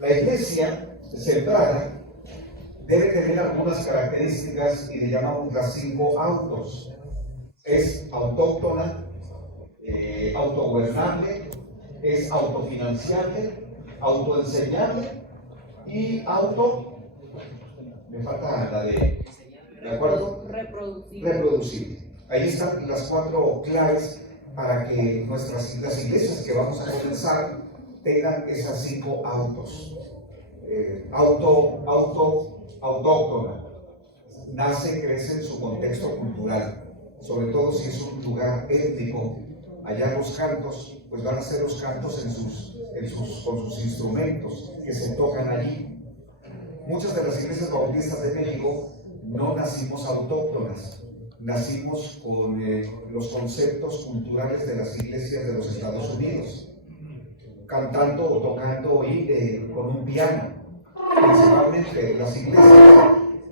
La iglesia centrada debe tener algunas características y le llamamos las 5 autos. Es autóctona, autogobernable, es autofinanciable, autoenseñable y me falta la ¿de acuerdo? Reproducible. Ahí están las 4 claves para que las iglesias que vamos a comenzar tengan esas 5 autos. Autóctona. Nace, crece en su contexto cultural, sobre todo si es un lugar étnico. Allá los cantos, pues van a ser los cantos con sus instrumentos que se tocan allí. Muchas de las iglesias bautistas de México no nacimos autóctonas, nacimos con los conceptos culturales de las iglesias de los Estados Unidos, cantando o tocando con un piano. Principalmente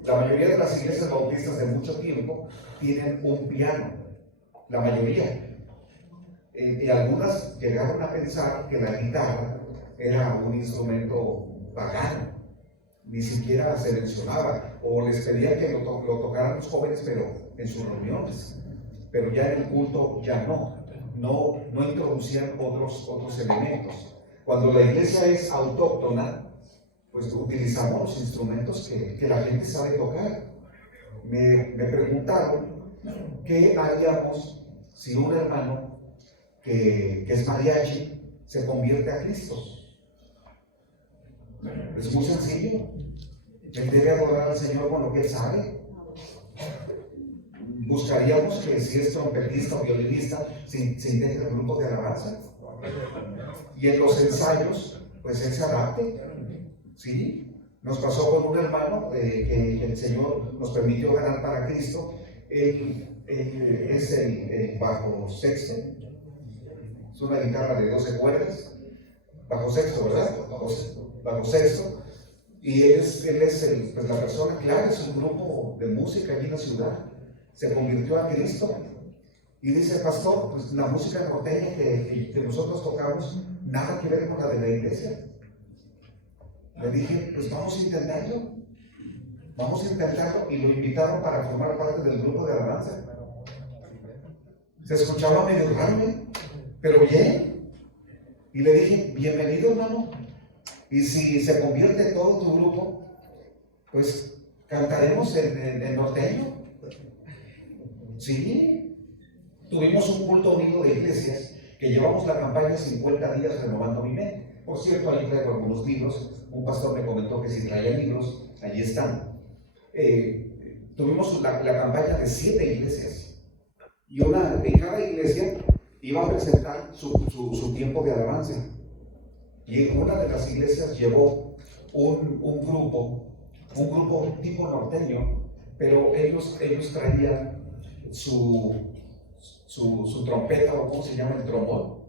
la mayoría de las iglesias bautistas de mucho tiempo tienen un piano, la mayoría. Y algunas llegaron a pensar que la guitarra era un instrumento pagano, ni siquiera se mencionaba, o les pedían que lo tocaran los jóvenes, pero en sus reuniones. Pero ya en el culto ya no introducían otros elementos. Cuando la iglesia es autóctona, pues utilizamos los instrumentos que la gente sabe tocar. Me preguntaron qué haríamos si un hermano que es mariachi se convierte a Cristo. Es muy sencillo. Él debe adorar al Señor con lo que él sabe. Buscaríamos que si es trompetista o violinista se integre el grupo de alabanza. Y en los ensayos, pues él se adapte. ¿Sí? Nos pasó con un hermano que el Señor nos permitió ganar para Cristo. Él es el bajo sexto. Es una guitarra de 12 cuerdas. Bajo sexto, ¿verdad? Bajo sexto. Y él es pues la persona clave, es un grupo de música allí en la ciudad. Se convirtió a Cristo. Y dice, pastor, pues la música norteña que nosotros tocamos, nada que ver con la de la iglesia. Le dije, pues vamos a intentarlo. Vamos a intentarlo. Y lo invitaron para formar parte del grupo de alabanza. Se escuchaba medio raro, pero bien. Y le dije, bienvenido, hermano. Y si se convierte todo tu grupo, pues cantaremos en norteño. Sí. Tuvimos un culto unido de iglesias que llevamos la campaña 50 días renovando mi mente. Por cierto, ahí traigo algunos libros. Un pastor me comentó que si traía libros, allí están. Tuvimos la campaña de 7 iglesias. Y en cada iglesia iba a presentar su tiempo de alabanza. Y en una de las iglesias llevó un grupo tipo norteño, pero ellos traían su trompeta, o ¿cómo se llama el trombón?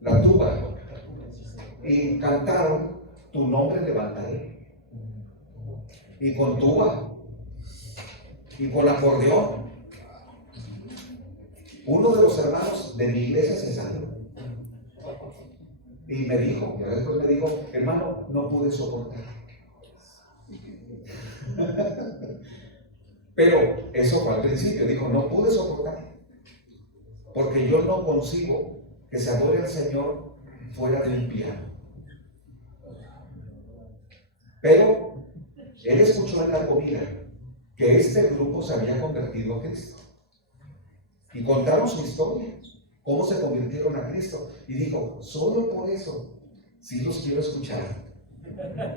La tuba. Y cantaron Tu nombre levantaré. Y con tuba. Y con acordeón. Uno de los hermanos de mi iglesia se salió. Y después me dijo, hermano, no pude soportar. Pero eso fue al principio, dijo, no pude soportar. Porque yo no consigo que se adore al Señor fuera del piano. Pero él escuchó en la comida que este grupo se había convertido a Cristo. Y contaron su historia, cómo se convirtieron a Cristo. Y dijo, solo por eso, sí los quiero escuchar,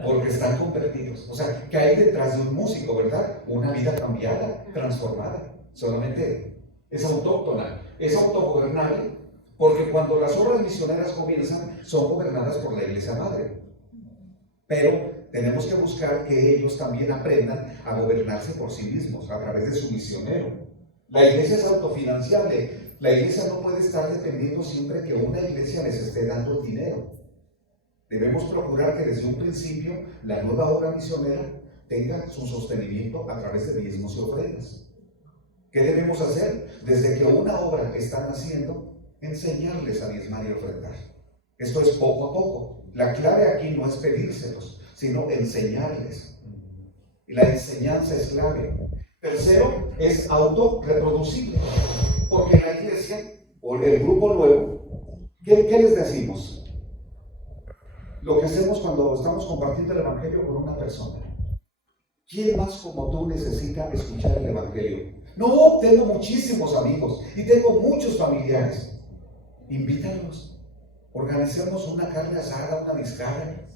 porque están convertidos. O sea, ¿qué hay detrás de un músico, verdad? Una vida cambiada, transformada. Solamente es autóctona, es autogobernable, porque cuando las obras misioneras comienzan, son gobernadas por la iglesia madre. Pero tenemos que buscar que ellos también aprendan a gobernarse por sí mismos, a través de su misionero. La iglesia es autofinanciable. La iglesia no puede estar dependiendo siempre que una iglesia les esté dando el dinero. Debemos procurar que desde un principio la nueva obra misionera tenga su sostenimiento a través de diezmos y ofrendas. ¿Qué debemos hacer? Desde que una obra que están haciendo, enseñarles a diezmar y ofrendar. Esto es poco a poco. La clave aquí no es pedírselos, sino enseñarles. Y la enseñanza es clave. Tercero, es autorreproducible. Porque en la iglesia, o el grupo nuevo, ¿qué les decimos? Lo que hacemos cuando estamos compartiendo el evangelio con una persona. ¿Quién más como tú necesita escuchar el evangelio? No, tengo muchísimos amigos y tengo muchos familiares. Invítalos. Organicemos una carne asada, una discarga.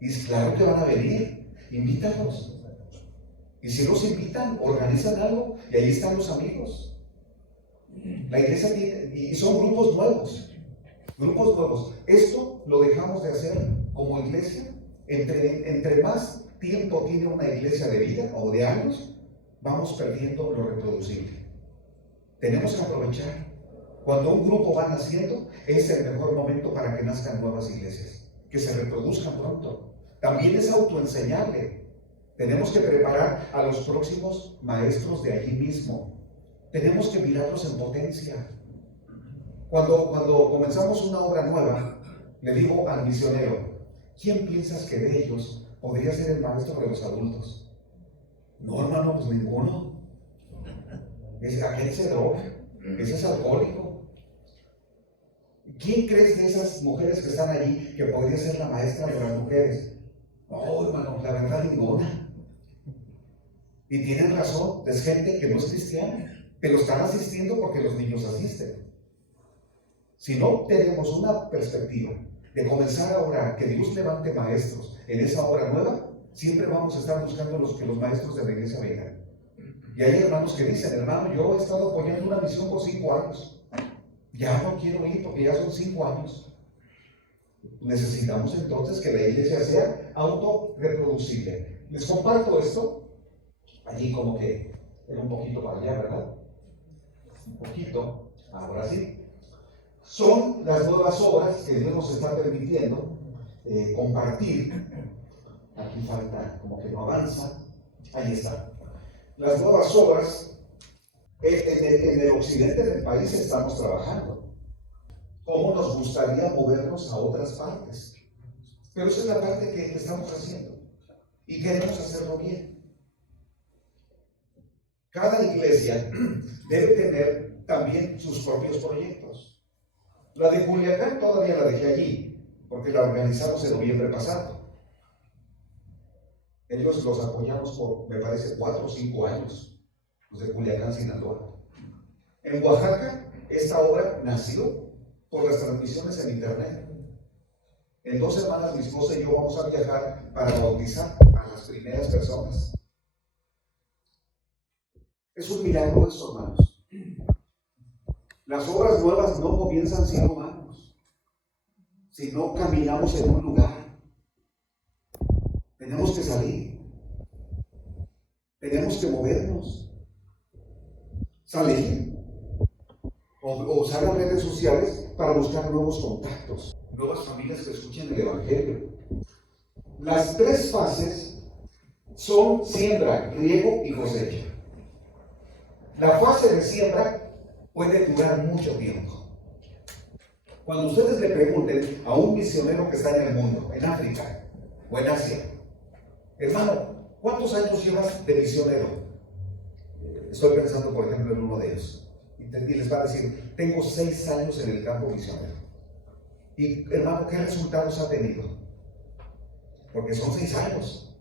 Y es claro que van a venir. Invítalos. Y si los invitan, organizan algo y ahí están los amigos. La iglesia tiene, y son grupos nuevos. Grupos nuevos. Esto lo dejamos de hacer como iglesia. Entre más tiempo tiene una iglesia de vida o de años, vamos perdiendo lo reproducible. Tenemos que aprovechar. Cuando un grupo va naciendo, es el mejor momento para que nazcan nuevas iglesias, que se reproduzcan pronto. También es autoenseñable. Tenemos que preparar a los próximos maestros de allí mismo. Tenemos que mirarlos en potencia. Cuando comenzamos una obra nueva, le digo al misionero, ¿quién piensas que de ellos podría ser el maestro de los adultos? No, hermano, pues ninguno. Aquel se droga, ese es alcohólico. ¿Quién crees de esas mujeres que están allí que podría ser la maestra de las mujeres? No, hermano, la verdad ninguna. Y tienen razón, es gente que no es cristiana, pero están asistiendo porque los niños asisten. Si no tenemos una perspectiva de comenzar a orar, que Dios levante maestros en esa obra nueva, siempre vamos a estar buscando que los maestros de la iglesia vengan. Y hay hermanos que dicen, hermano, yo he estado apoyando una misión por 5 años. Ya no quiero ir porque ya son 5 años. Necesitamos entonces que la iglesia sea autorreproducible. Les comparto esto. Allí como que era un poquito para allá, ¿verdad? Un poquito. Ahora sí. Son las nuevas obras que Dios nos está permitiendo compartir. Aquí falta, como que no avanza. Ahí está. Las nuevas obras, en el occidente del país estamos trabajando. ¿Cómo nos gustaría movernos a otras partes? Pero esa es la parte que estamos haciendo. Y queremos hacerlo bien. Cada iglesia debe tener también sus propios proyectos. La de Culiacán todavía la dejé allí, porque la organizamos en noviembre pasado. Ellos los apoyamos por, me parece, 4 o 5 años, los de Culiacán, Sinaloa. En Oaxaca, esta obra nació por las transmisiones en internet. En 2 semanas mi esposa y yo vamos a viajar para bautizar a las primeras personas. Es un milagro eso, hermanos. Las obras nuevas no comienzan siendo humanos, sino caminamos en un lugar. Tenemos que salir. Tenemos que movernos. Salir. O usar las redes sociales para buscar nuevos contactos. Nuevas familias que escuchen el evangelio. Las 3 fases son siembra, riego y cosecha. La fase de siembra puede durar mucho tiempo. Cuando ustedes le pregunten a un misionero que está en el mundo, en África o en Asia, hermano, ¿cuántos años llevas de misionero? Estoy pensando, por ejemplo, en uno de ellos. Y les va a decir, tengo 6 años en el campo misionero. Y hermano, ¿qué resultados ha tenido? Porque son 6 años.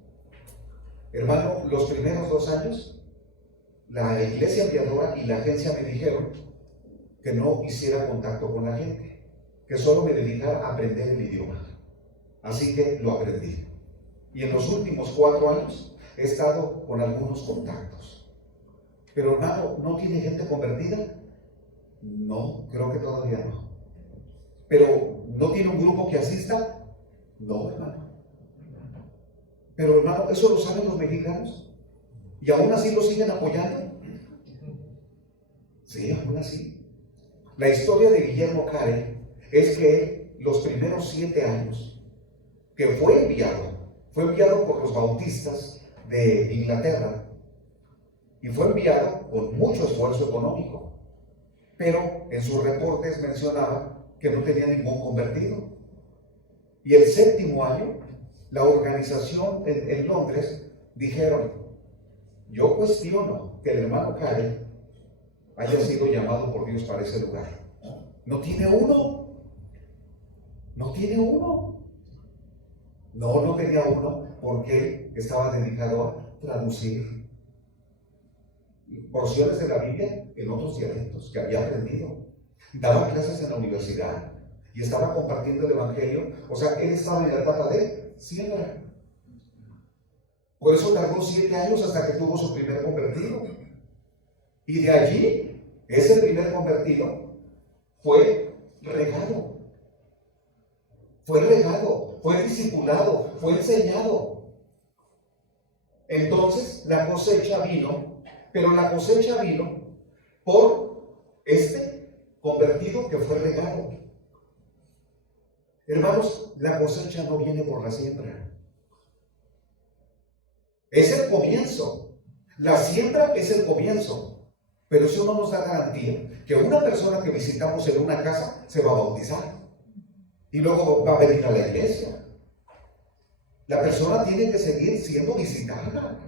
Hermano, los primeros 2 años, la iglesia enviadora y la agencia me dijeron que no hiciera contacto con la gente, que solo me dedicara a aprender el idioma. Así que lo aprendí. Y en los últimos 4 años he estado con algunos contactos. Pero hermano, ¿no tiene gente convertida? No, creo que todavía no. ¿Pero no tiene un grupo que asista? No, hermano. Pero hermano, ¿eso lo saben los mexicanos? ¿Y aún así lo siguen apoyando? Sí, aún así. La historia de Guillermo Carey es que los primeros 7 años que fue enviado por los bautistas de Inglaterra y fue enviado con mucho esfuerzo económico. Pero en sus reportes mencionaba que no tenía ningún convertido. Y el séptimo año, la organización en Londres dijeron: yo cuestiono que el hermano Karen haya sido llamado por Dios para ese lugar. No tiene uno. No tiene uno. No tenía uno porque estaba dedicado a traducir porciones de la Biblia en otros dialectos que había aprendido. Daba clases en la universidad y estaba compartiendo el Evangelio. O sea, él estaba en la etapa de siembra. Por eso tardó 7 años hasta que tuvo su primer convertido. Y de allí, ese primer convertido fue regado. Fue discipulado, fue enseñado. Entonces la cosecha vino, pero la cosecha vino por este convertido que fue regado. Hermanos, la cosecha no viene por la siembra. Es el comienzo. La siembra es el comienzo. Pero eso no nos da garantía que una persona que visitamos en una casa se va a bautizar y luego va a venir a la iglesia. La persona tiene que seguir siendo visitada.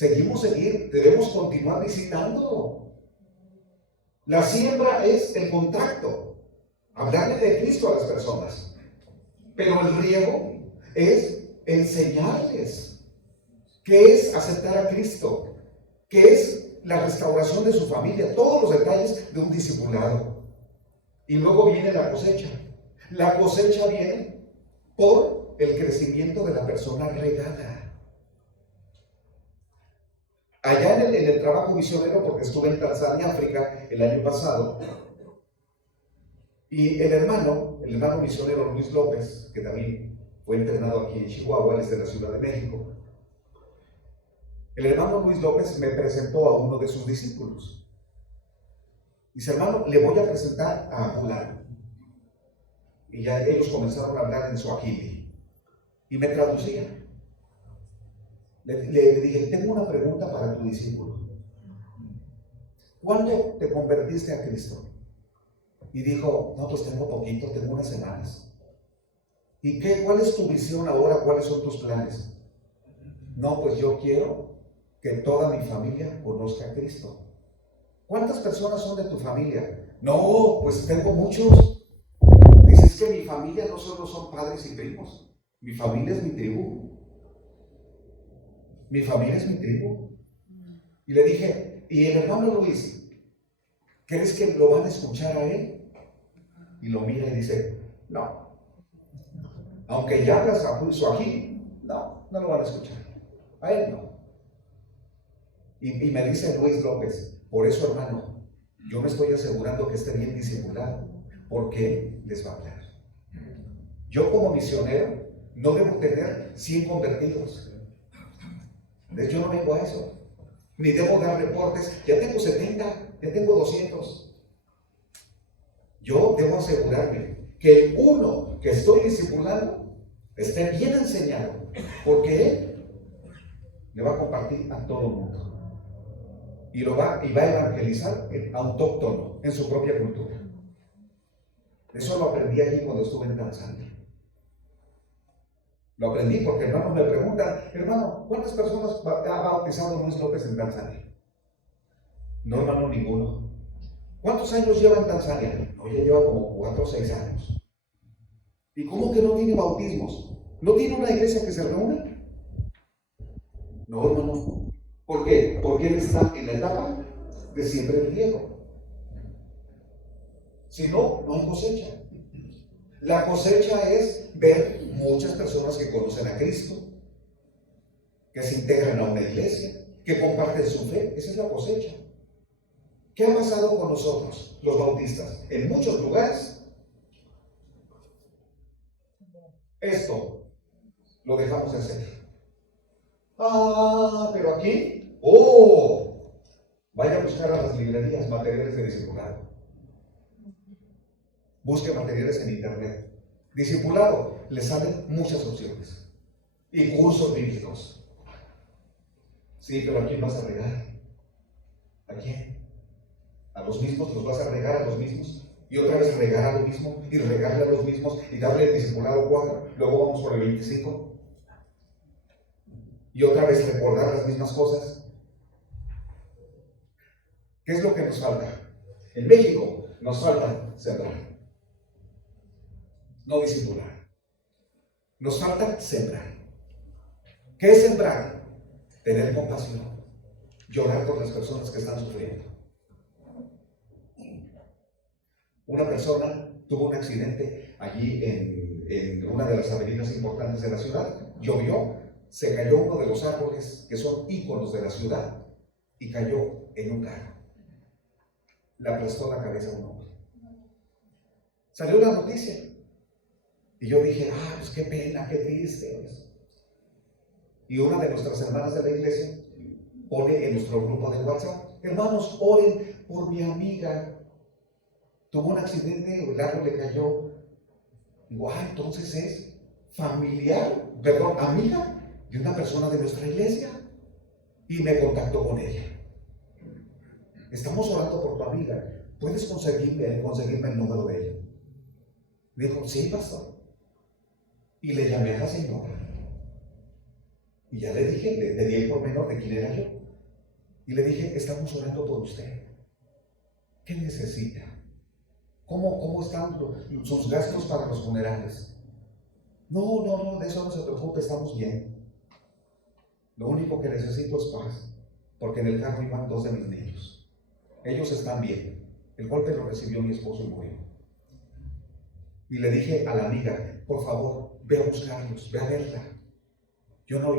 Debemos continuar visitando. La siembra es el contacto, hablarle de Cristo a las personas. Pero el riego es enseñarles qué es aceptar a Cristo, qué es la restauración de su familia, todos los detalles de un discipulado. Y luego viene la cosecha. La cosecha viene por el crecimiento de la persona regada. Allá en el trabajo misionero, porque estuve en Tanzania, África, el año pasado, y el hermano misionero Luis López, que también fue entrenado aquí en Chihuahua, él es de la Ciudad de México. El hermano Luis López me presentó a uno de sus discípulos. Dice: hermano, le voy a presentar a fulano. Y ya ellos comenzaron a hablar en suajili. Y me traducía. Le dije: tengo una pregunta para tu discípulo. ¿Cuándo te convertiste a Cristo? Y dijo: no, pues tengo poquito, tengo unas semanas. ¿Y cuál es tu visión ahora? ¿Cuáles son tus planes? No, pues yo quiero que toda mi familia conozca a Cristo. ¿Cuántas personas son de tu familia? No, pues tengo muchos. Dices que mi familia no solo son padres y primos. Mi familia es mi tribu. Mi familia es mi tribu. Y le dije: ¿y el hermano Luis, crees que lo van a escuchar a él? Y lo mira y dice: no. Aunque ya hablas suajili, no lo van a escuchar. A él no. Y me dice Luis López: por eso, hermano, yo me estoy asegurando que esté bien discipulado, porque les va a hablar. Yo como misionero no debo tener 100 convertidos. Yo no vengo a eso. Ni debo dar reportes: ya tengo 70, ya tengo 200. Yo debo asegurarme que el uno que estoy discipulando esté bien enseñado, porque él le va a compartir a todo el mundo. Y va a evangelizar autóctono en su propia cultura. Eso lo aprendí allí cuando estuve en Tanzania. Lo aprendí porque hermanos me preguntan: hermano, ¿cuántas personas ha bautizado Luis López en Tanzania? No, hermano, ninguno. ¿Cuántos años lleva en Tanzania? No, ya lleva como 4 o 6 años. ¿Y cómo que no tiene bautismos? ¿No tiene una iglesia que se reúna? No, hermano. ¿Por qué? Porque él está en la etapa de siempre el riego. Si no, no hay cosecha. La cosecha es ver muchas personas que conocen a Cristo, que se integran a una iglesia, que comparten su fe. Esa es la cosecha. ¿Qué ha pasado con nosotros, los bautistas? En muchos lugares, esto lo dejamos de hacer. Pero aquí, vaya a buscar a las librerías materiales de discipulado. Busque materiales en internet. Discipulado, le salen muchas opciones. Y cursos bíblicos. Sí, pero ¿a quién vas a regar? ¿A quién? ¿A los mismos los vas a regar a los mismos? Y otra vez regar a lo mismo, y regarle a los mismos, y darle el discipulado 4, luego vamos por el 25. Y otra vez recordar las mismas cosas. ¿Qué es lo que nos falta? En México nos falta sembrar, no discipular. Nos falta sembrar. ¿Qué es sembrar? Tener compasión, llorar por las personas que están sufriendo. Una persona tuvo un accidente allí en una de las avenidas importantes de la ciudad. Llovió, se cayó uno de los árboles que son íconos de la ciudad y cayó en un carro. Le aplastó la cabeza a un hombre. Salió la noticia y yo dije, pues qué pena, qué triste. Y una de nuestras hermanas de la iglesia pone en nuestro grupo de WhatsApp: hermanos, oren por mi amiga, tuvo un accidente, el árbol le cayó. Digo, entonces es amiga de una persona de nuestra iglesia. Y me contactó con ella. Estamos orando por tu amiga, ¿puedes conseguirme el número de ella? Dijo, sí, pastor. Y le llamé a la señora. Y ya le dije, le di el pormenor de quién era yo. Y le dije, estamos orando por usted. ¿Qué necesita? ¿Cómo están sus gastos para los funerales? No, de eso no se preocupe, estamos bien. Lo único que necesito es paz, porque en el carro iban 2 de mis niños. Ellos están bien. El golpe lo recibió mi esposo y murió. Y le dije a la amiga, por favor, ve a buscarlos, ve a verla. Yo no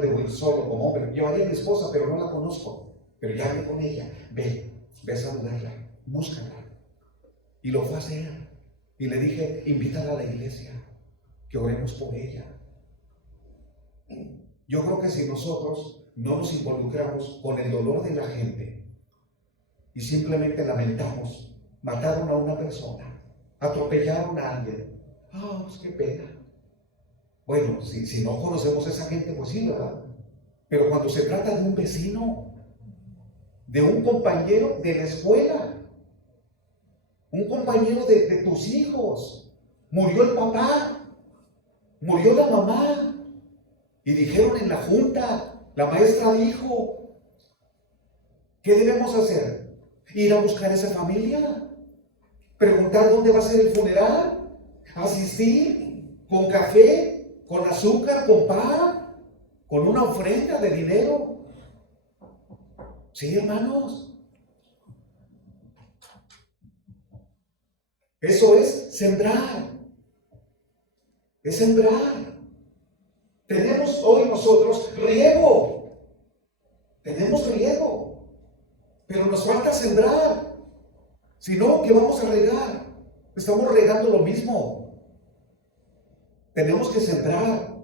debo ir solo como hombre. Llevaría a mi esposa, pero no la conozco. Pero ya hablé con ella. Ve a saludarla, búscala. Y lo fue a hacer. Y le dije, invítala a la iglesia, que oremos por ella. Yo creo que si nosotros no nos involucramos con el dolor de la gente y simplemente lamentamos, mataron a una persona, atropellaron a alguien, pues qué pena. Bueno, si no conocemos a esa gente, pues sí, ¿verdad? Pero cuando se trata de un vecino, de un compañero de la escuela, un compañero de tus hijos, murió el papá, murió la mamá, y dijeron en la junta, la maestra dijo, ¿qué debemos hacer? Ir a buscar a esa familia, preguntar dónde va a ser el funeral, asistir con café, con azúcar, con pan, con una ofrenda de dinero. Sí, hermanos. Eso es sembrar. Es sembrar. Tenemos hoy nosotros riego. Tenemos riego. Pero nos falta sembrar. Si no, ¿qué vamos a regar? Estamos regando lo mismo. Tenemos que sembrar.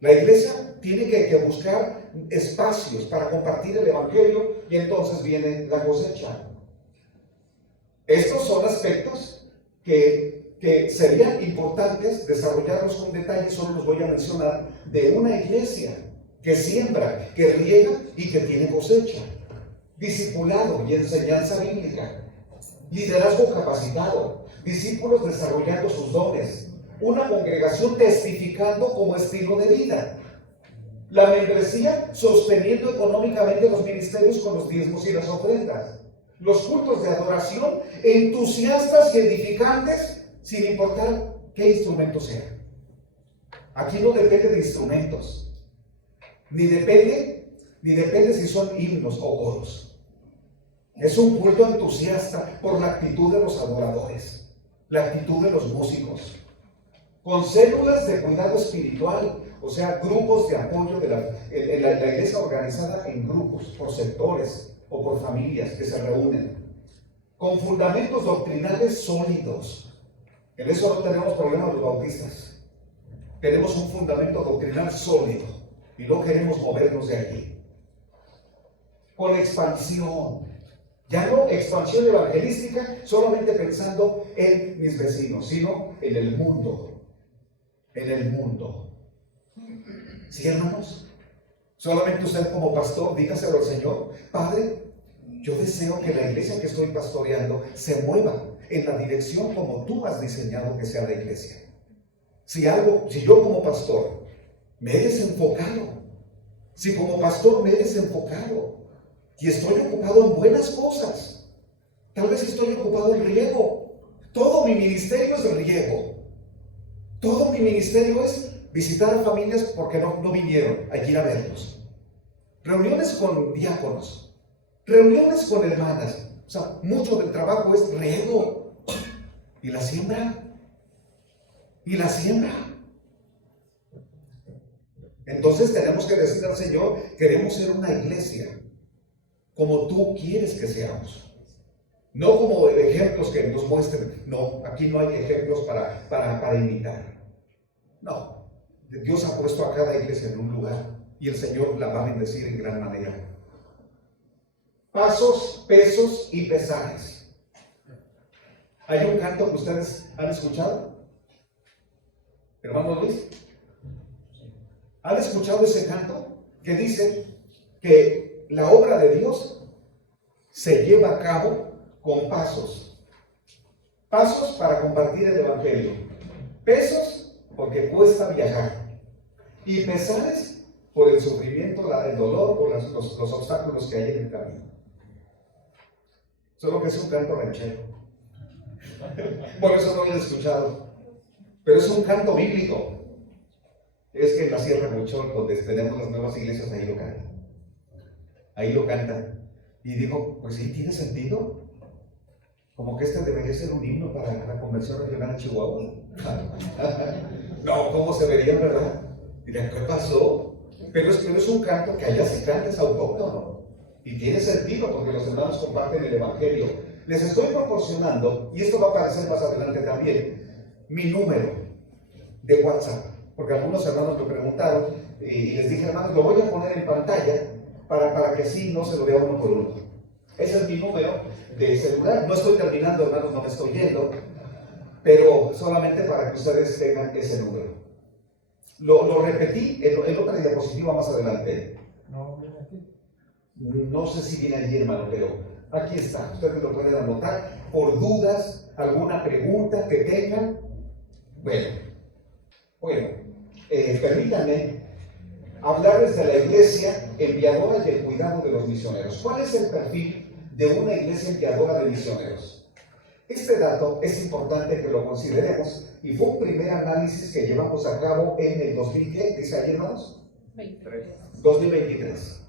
La iglesia tiene que buscar espacios para compartir el evangelio y entonces viene la cosecha. Estos son aspectos que serían importantes desarrollarlos con detalle. Solo los voy a mencionar de una iglesia que siembra, que riega y que tiene cosecha. Discipulado y enseñanza bíblica. Liderazgo capacitado. Discípulos desarrollando sus dones. Una congregación testificando como estilo de vida. La membresía sosteniendo económicamente los ministerios con los diezmos y las ofrendas. Los cultos de adoración entusiastas y edificantes sin importar qué instrumento sea. Aquí no depende de instrumentos, ni depende si son himnos o coros. Es un culto entusiasta por la actitud de los adoradores, la actitud de los músicos, con células de cuidado espiritual, o sea, grupos de apoyo de la iglesia organizada en grupos, por sectores o por familias que se reúnen, con fundamentos doctrinales sólidos. En eso no tenemos problemas los bautistas. Tenemos un fundamento doctrinal sólido y no queremos movernos de allí. Con expansión, ya no expansión evangelística solamente pensando en mis vecinos, sino en el mundo. En el mundo. ¿Sí, hermanos? Solamente usted como pastor, dígaselo al Señor: Padre, Yo deseo que la iglesia que estoy pastoreando se mueva en la dirección como tú has diseñado que sea la iglesia. Si yo como pastor me he desenfocado, si como pastor me he desenfocado y estoy ocupado en buenas cosas, tal vez estoy ocupado en riego. Todo mi ministerio es riego. Todo mi ministerio es visitar a familias porque no vinieron, hay que ir a verlos. Reuniones con diáconos, reuniones con hermanas. O sea, mucho del trabajo es riego. ¿Y la siembra? ¿Y la siembra? Entonces tenemos que decir al Señor, queremos ser una iglesia como tú quieres que seamos. No como ejemplos que nos muestren. No, aquí no hay ejemplos para imitar. No, Dios ha puesto a cada iglesia en un lugar y el Señor la va a bendecir en gran manera. Pasos, pesos y pesares. ¿Hay un canto que ustedes han escuchado? Hermano Luis, ¿han escuchado ese canto que dice que la obra de Dios se lleva a cabo con pasos? Pasos para compartir el evangelio, pesos porque cuesta viajar, y pesares por el sufrimiento, el dolor, por los obstáculos que hay en el camino. Solo que es un canto ranchero, por eso no lo he escuchado, pero es un canto bíblico. Es que en la Sierra Buchón, donde tenemos las nuevas iglesias, ahí lo cantan. Ahí lo cantan. Y digo, pues sí, ¿tiene sentido? Como que este debería ser un himno para la Convención Regional de Chihuahua. No, ¿cómo se vería, verdad? Dirán, ¿qué pasó? Pero es un canto que allá se canta, es autóctono. Y tiene sentido porque los hermanos comparten el Evangelio. Les estoy proporcionando, y esto va a aparecer más adelante también, mi número de WhatsApp. Porque algunos hermanos me preguntaron y les dije, hermanos, lo voy a poner en pantalla para que así no se lo vea uno por uno. Ese es mi número de celular. No estoy terminando, hermanos, no me estoy yendo, pero solamente para que ustedes tengan ese número. Lo repetí en otra diapositiva más adelante. No, viene aquí. No sé si viene allí, hermano, pero aquí está. Ustedes lo pueden anotar por dudas, alguna pregunta que tengan. Bueno, permítanme hablarles de la iglesia enviadora y el cuidado de los misioneros. ¿Cuál es el perfil de una iglesia enviadora de misioneros? Este dato es importante que lo consideremos y fue un primer análisis que llevamos a cabo en el 2000, ¿qué dice ahí, hermanos? 2023.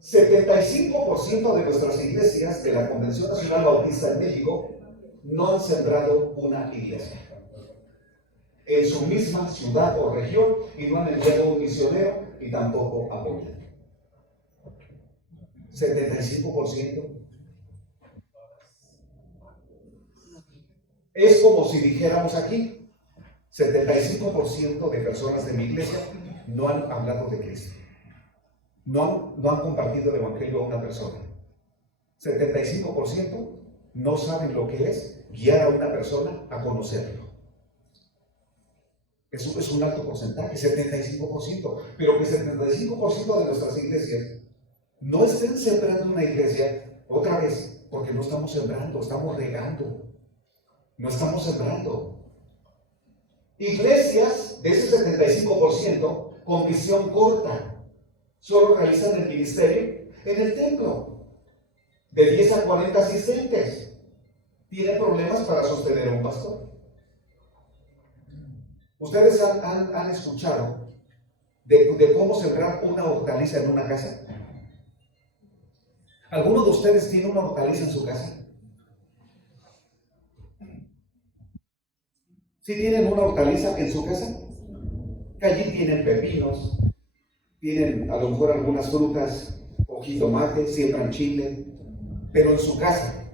75% de nuestras iglesias de la Convención Nacional Bautista en México no han sembrado una iglesia en su misma ciudad o región y no han enviado un misionero y tampoco apoyan. 75%. Es como si dijéramos aquí, 75% de personas de mi iglesia no han hablado de Cristo. No han compartido el Evangelio a una persona. 75% no saben lo que es guiar a una persona a conocerlo. Eso es un alto porcentaje, 75%. Pero que 75% de nuestras iglesias no estén sembrando una iglesia, otra vez, porque no estamos sembrando, estamos regando. No estamos sembrando. Iglesias de ese 75% con visión corta solo realizan el ministerio en el templo, de 10 a 40 asistentes. Tienen problemas para sostener a un pastor. ¿Ustedes han escuchado de cómo sembrar una hortaliza en una casa? ¿Alguno de ustedes tiene una hortaliza en su casa? ¿Sí tienen una hortaliza en su casa? Que allí tienen pepinos, tienen a lo mejor algunas frutas o jitomate, siembran chile, pero en su casa.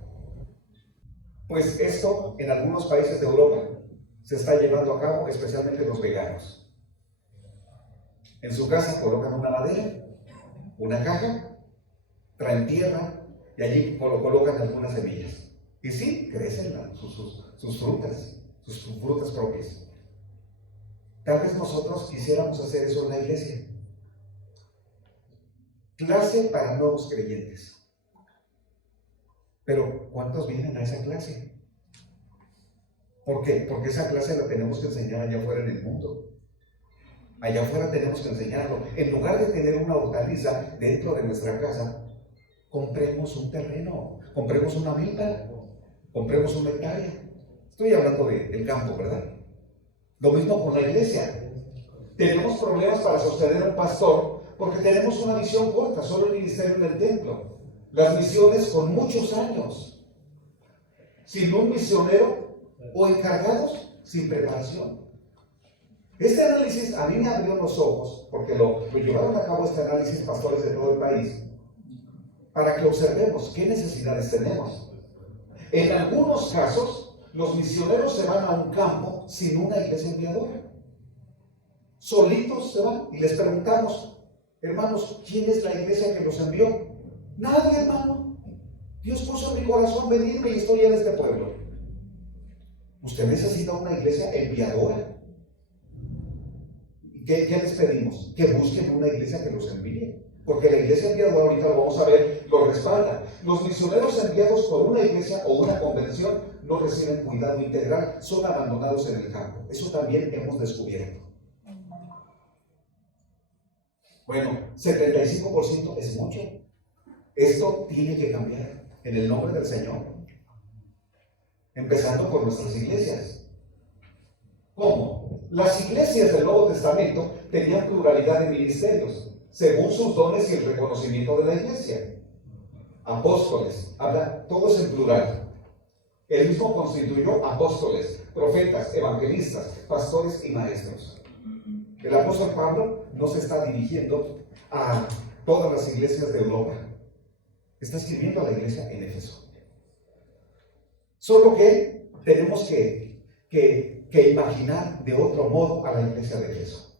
Pues esto en algunos países de Europa se está llevando a cabo, especialmente los veganos. En su casa colocan una madera, una caja, traen tierra y allí colocan algunas semillas. Y sí, crecen sus frutas, sus frutas propias. Tal vez nosotros quisiéramos hacer eso en la iglesia. Clase para nuevos creyentes. Pero ¿cuántos vienen a esa clase? ¿Por qué? Porque esa clase la tenemos que enseñar allá afuera en el mundo. Allá afuera tenemos que enseñarlo. En lugar de tener una hortaliza dentro de nuestra casa, compremos un terreno, compremos una milpa, compremos una hectárea. Estoy hablando del campo, ¿verdad? Lo mismo con la iglesia. Tenemos problemas para sostener un pastor porque tenemos una visión corta, solo el ministerio en el templo. Las misiones con muchos años, sin un misionero o encargados, sin preparación. Este análisis a mí me abrió los ojos, porque lo llevaron a cabo este análisis pastores de todo el país, para que observemos qué necesidades tenemos. En algunos casos, los misioneros se van a un campo sin una iglesia enviadora. Solitos se van y les preguntamos, hermanos, ¿quién es la iglesia que los envió? Nadie, hermano. Dios puso en mi corazón venirme y estoy en este pueblo. Usted necesita una iglesia enviadora. ¿Qué les pedimos? Que busquen una iglesia que los envíe. Porque la iglesia enviadora, ahorita lo vamos a ver, lo respalda. Los misioneros enviados por una iglesia o una convención no reciben cuidado integral, son abandonados en el campo. Eso también hemos descubierto. Bueno, 75% es mucho. Esto tiene que cambiar en el nombre del Señor. Empezando por nuestras iglesias. ¿Cómo? Las iglesias del Nuevo Testamento tenían pluralidad de ministerios, según sus dones y el reconocimiento de la iglesia. Apóstoles, habla todos en plural. Él mismo constituyó apóstoles, profetas, evangelistas, pastores y maestros. El apóstol Pablo no se está dirigiendo a todas las iglesias de Europa. Está escribiendo a la iglesia en Éfeso. Solo que tenemos que imaginar de otro modo a la iglesia de Éfeso.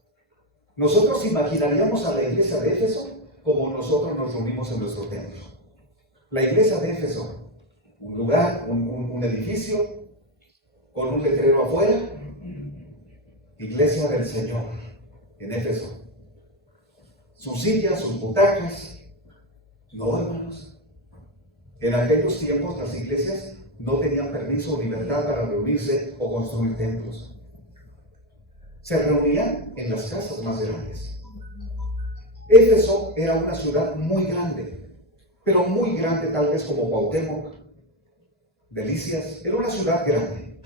Nosotros imaginaríamos a la iglesia de Éfeso como nosotros nos reunimos en nuestro templo. La iglesia de Éfeso, un lugar, un edificio, con un letrero afuera, iglesia del Señor, en Éfeso. Sus sillas, sus butacas. No, hermanos. En aquellos tiempos las iglesias no tenían permiso o libertad para reunirse o construir templos. Se reunían en las casas más grandes. Éfeso era una ciudad muy grande, pero muy grande, tal vez como Cuauhtémoc, Delicias. Era una ciudad grande.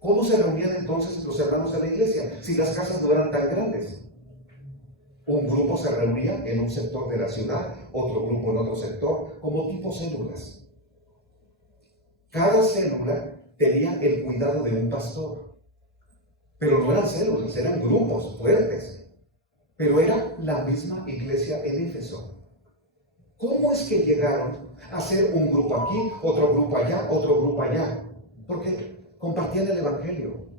¿Cómo se reunían entonces los hermanos de la iglesia si las casas no eran tan grandes? Un grupo se reunía en un sector de la ciudad, otro grupo en otro sector, como tipo células. Cada célula tenía el cuidado de un pastor. Pero no eran células, eran grupos fuertes. Pero era la misma iglesia en Éfeso. ¿Cómo es que llegaron a ser un grupo aquí, otro grupo allá, otro grupo allá? Porque compartían el evangelio.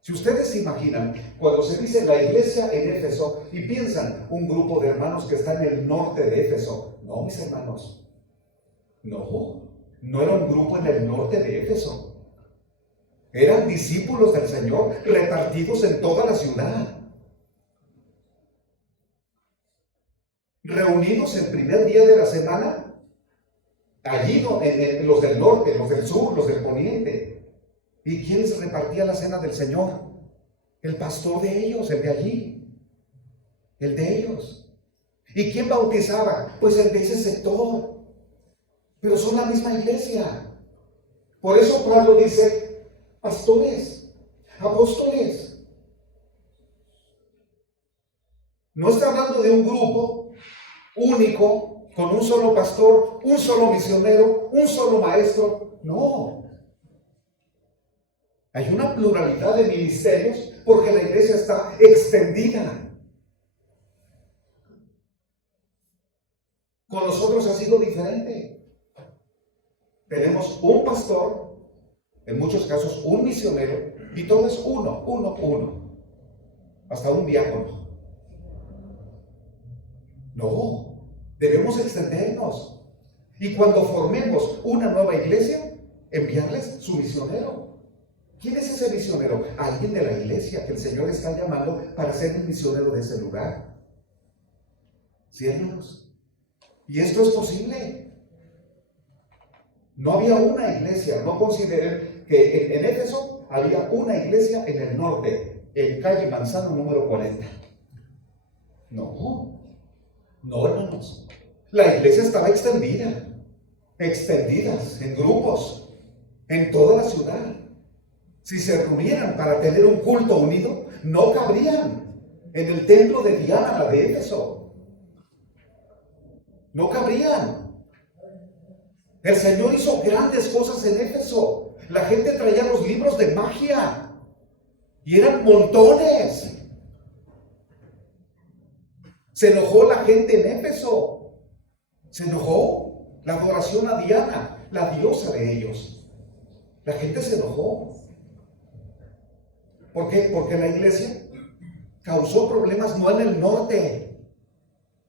Si ustedes se imaginan, cuando se dice la iglesia en Éfeso y piensan un grupo de hermanos que está en el norte de Éfeso, no, mis hermanos, no era un grupo en el norte de Éfeso. Eran discípulos del Señor repartidos en toda la ciudad. Reunidos el primer día de la semana, allí en los del norte, los del sur, los del poniente. ¿Y quién se repartía la cena del Señor? El pastor de ellos, el de allí. El de ellos. ¿Y quién bautizaba? Pues el de ese sector. Pero son la misma iglesia. Por eso Pablo dice, pastores, apóstoles. No está hablando de un grupo único, con un solo pastor, un solo misionero, un solo maestro. No. Hay una pluralidad de ministerios porque la iglesia está extendida. Con nosotros ha sido diferente. Tenemos un pastor, en muchos casos un misionero, y todo es uno. Hasta un diácono. No, debemos extendernos. Y cuando formemos una nueva iglesia, enviarles su misionero. ¿Quién es ese misionero? Alguien de la iglesia que el Señor está llamando para ser el misionero de ese lugar. ¿Sí, hermanos? Y esto es posible. No había una iglesia. No consideren que en Éfeso había una iglesia en el norte, en calle Manzano número 40. No, no, hermanos. La iglesia estaba extendidas en grupos, en toda la ciudad. Si se reunieran para tener un culto unido, no cabrían en el templo de Diana, la de Éfeso. No cabrían. El Señor hizo grandes cosas en Éfeso. La gente traía los libros de magia y eran montones. Se enojó la gente en Éfeso. Se enojó. La adoración a Diana, la diosa de ellos. La gente se enojó. ¿Por qué? Porque la iglesia causó problemas no en el norte.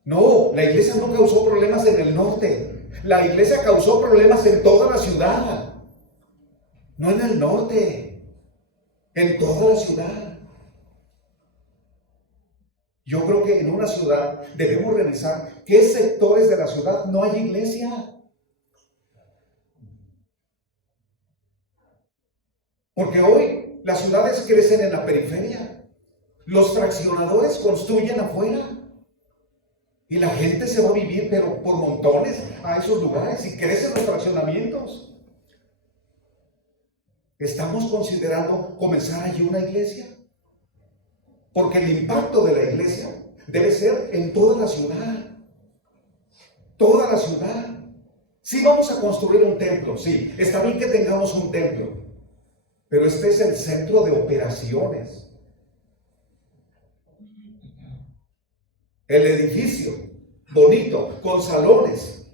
No, la iglesia no causó problemas en el norte. La iglesia causó problemas en toda la ciudad. No en el norte. En toda la ciudad. Yo creo que en una ciudad debemos revisar qué sectores de la ciudad no hay iglesia. Porque hoy las ciudades crecen en la periferia. Los fraccionadores construyen afuera. Y la gente se va a vivir, pero por montones, a esos lugares y crecen los fraccionamientos. ¿Estamos considerando comenzar allí una iglesia? Porque el impacto de la iglesia debe ser en toda la ciudad. Toda la ciudad. Sí, vamos a construir un templo, sí, está bien que tengamos un templo, pero este es el centro de operaciones. El edificio, bonito, con salones,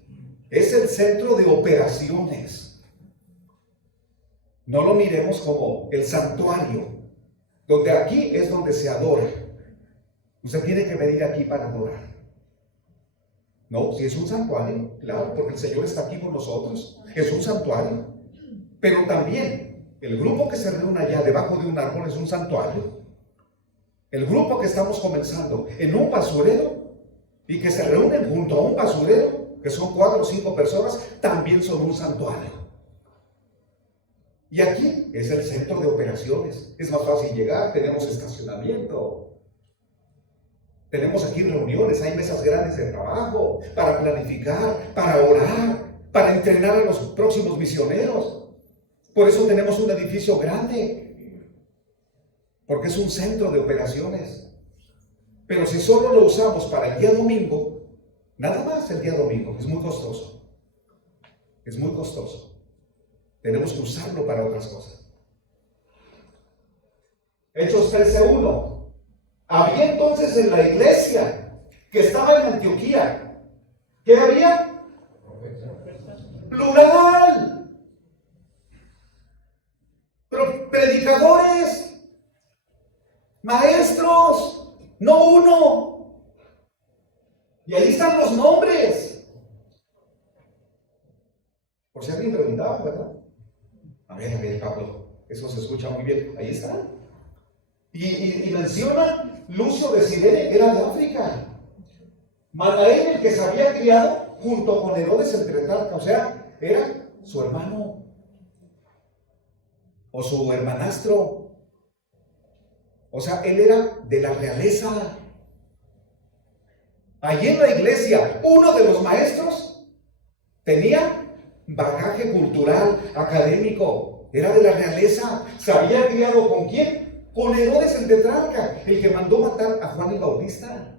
es el centro de operaciones. No lo miremos como el santuario, donde aquí es donde se adora. Usted tiene que venir aquí para adorar. No, si es un santuario, claro, porque el Señor está aquí con nosotros. Es un santuario. Pero también, el grupo que se reúne allá debajo de un árbol es un santuario. El grupo que estamos comenzando en un basurero y que se reúnen junto a un basurero, que son 4 o 5 personas, también son un santuario. Y aquí es el centro de operaciones. Es más fácil llegar, tenemos estacionamiento. Tenemos aquí reuniones, hay mesas grandes de trabajo para planificar, para orar, para entrenar a los próximos misioneros. Por eso tenemos un edificio grande, porque es un centro de operaciones. Pero si solo lo usamos para el día domingo, nada más el día domingo, es muy costoso. Es muy costoso. Tenemos que usarlo para otras cosas. Hechos 13:1. Había entonces en la iglesia que estaba en Antioquía, ¿qué había? Plural. Predicadores, maestros, no uno. Y ahí están los nombres. Por si alguien preguntaba, ¿verdad? A ver, Pablo, eso se escucha muy bien. Ahí está. Y menciona Lucio de Cirene, era de África. Manaén, el que se había criado junto con Herodes el tetrarca, o sea, era su hermano o su hermanastro. O sea, él era de la realeza. Allí en la iglesia, uno de los maestros tenía bagaje cultural, académico, era de la realeza. ¿Se había criado con quién? Con Herodes el tetrarca, el que mandó matar a Juan el Bautista.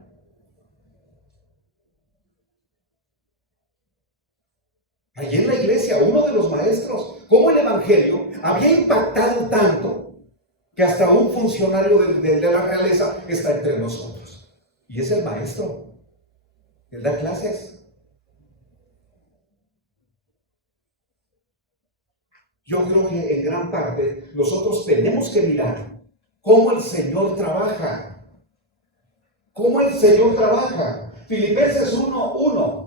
Allí en la iglesia, uno de los maestros. Cómo el evangelio había impactado tanto que hasta un funcionario de la realeza está entre nosotros. Y es el maestro. Él da clases. Yo creo que en gran parte nosotros tenemos que mirar cómo el Señor trabaja. Cómo el Señor trabaja. Filipenses 1:1.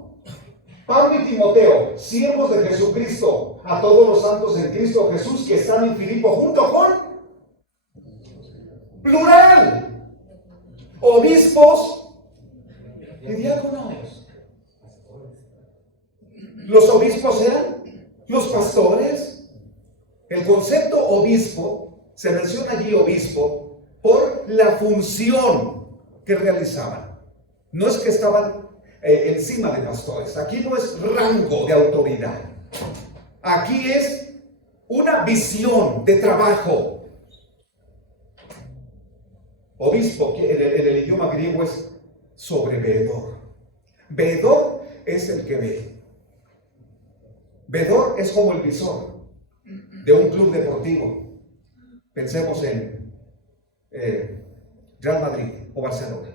Pablo y Timoteo, siervos de Jesucristo, a todos los santos en Cristo Jesús que están en Filipo junto con plural, obispos y diáconos. Los obispos eran Los pastores. El concepto obispo, se menciona allí obispo por la función que realizaban. No es que estaban encima de pastores. Aquí no es rango de autoridad. Aquí es una visión de trabajo. Obispo, en el idioma griego es sobreveedor. Veedor es el que ve. Veedor es como el visor de un club deportivo. Pensemos en Real Madrid o Barcelona.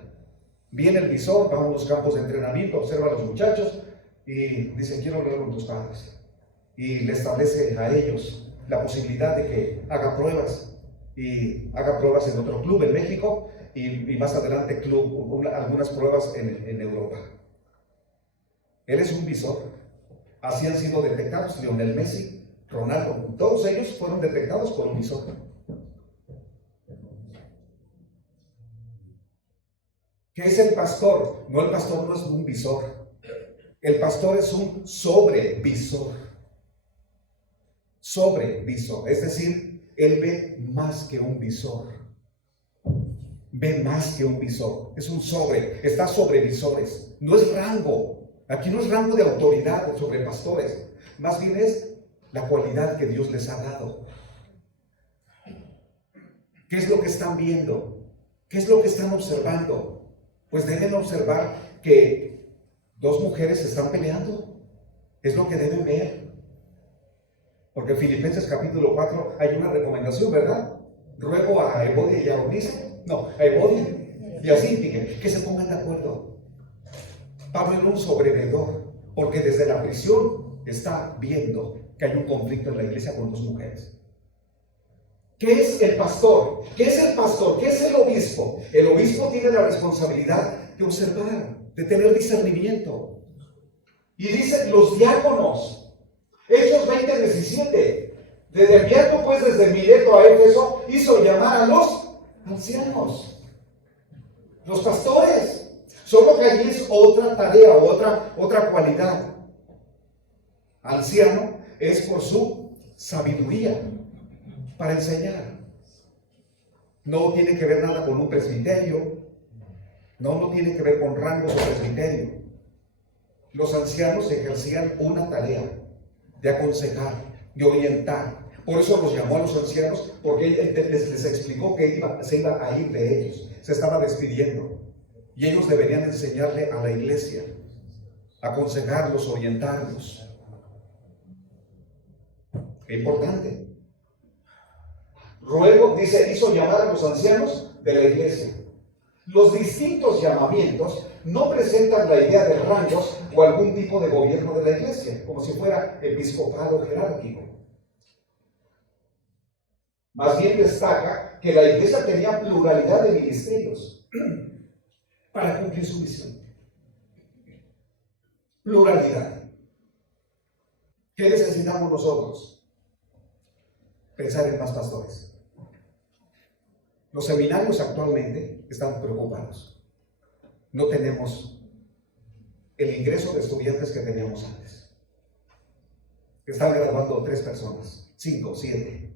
Viene el visor, va a unos campos de entrenamiento, observa a los muchachos y dice: quiero hablar con tus padres. Y le establece a ellos la posibilidad de que haga pruebas, y haga pruebas en otro club en México y más adelante algunas pruebas en Europa. Él es un visor. Así han sido detectados Lionel Messi, Ronaldo, todos ellos fueron detectados por un visor. ¿Qué es el pastor? No, el pastor no es un visor. El pastor es un sobrevisor. Sobrevisor, es decir, él ve más que un visor. Ve más que un visor. Es un está sobre visores. No es rango. Aquí no es rango de autoridad sobre pastores. Más bien es la cualidad que Dios les ha dado. ¿Qué es lo que están viendo? ¿Qué es lo que están observando? Pues deben observar que dos mujeres se están peleando. Es lo que deben ver. Porque en Filipenses capítulo 4 hay una recomendación, ¿verdad? Ruego a Evodia y a Eunice, a Evodia y a Síntique que se pongan de acuerdo. Pablo era un sobreveedor, porque desde la prisión está viendo que hay un conflicto en la iglesia con dos mujeres. ¿Qué es el pastor? ¿Qué es el pastor? ¿Qué es el obispo? El obispo tiene la responsabilidad de observar, de tener discernimiento. Y dice los diáconos. Hechos 20:17. Desde enviando pues desde Mileto a Éfeso, hizo llamar a los ancianos, los pastores. Solo que allí es otra tarea, otra cualidad. Anciano es por su sabiduría para enseñar. No tiene que ver nada con un presbiterio. No tiene que ver con rangos de presbiterio. Los ancianos ejercían una tarea de aconsejar, de orientar. Por eso los llamó a los ancianos, porque él les explicó que se iba a ir de ellos, se estaba despidiendo. Y ellos deberían enseñarle a la iglesia, aconsejarlos, orientarlos. Qué importante. Ruego, dice, hizo llamar a los ancianos de la iglesia. Los distintos llamamientos no presentan la idea de rangos o algún tipo de gobierno de la iglesia, como si fuera episcopado jerárquico. Más bien destaca que la iglesia tenía pluralidad de ministerios para cumplir su misión. Pluralidad. ¿Qué necesitamos nosotros? Pensar en más pastores. Los seminarios actualmente están preocupados. No tenemos el ingreso de estudiantes que teníamos antes. Están graduando 3 personas, 5, 7.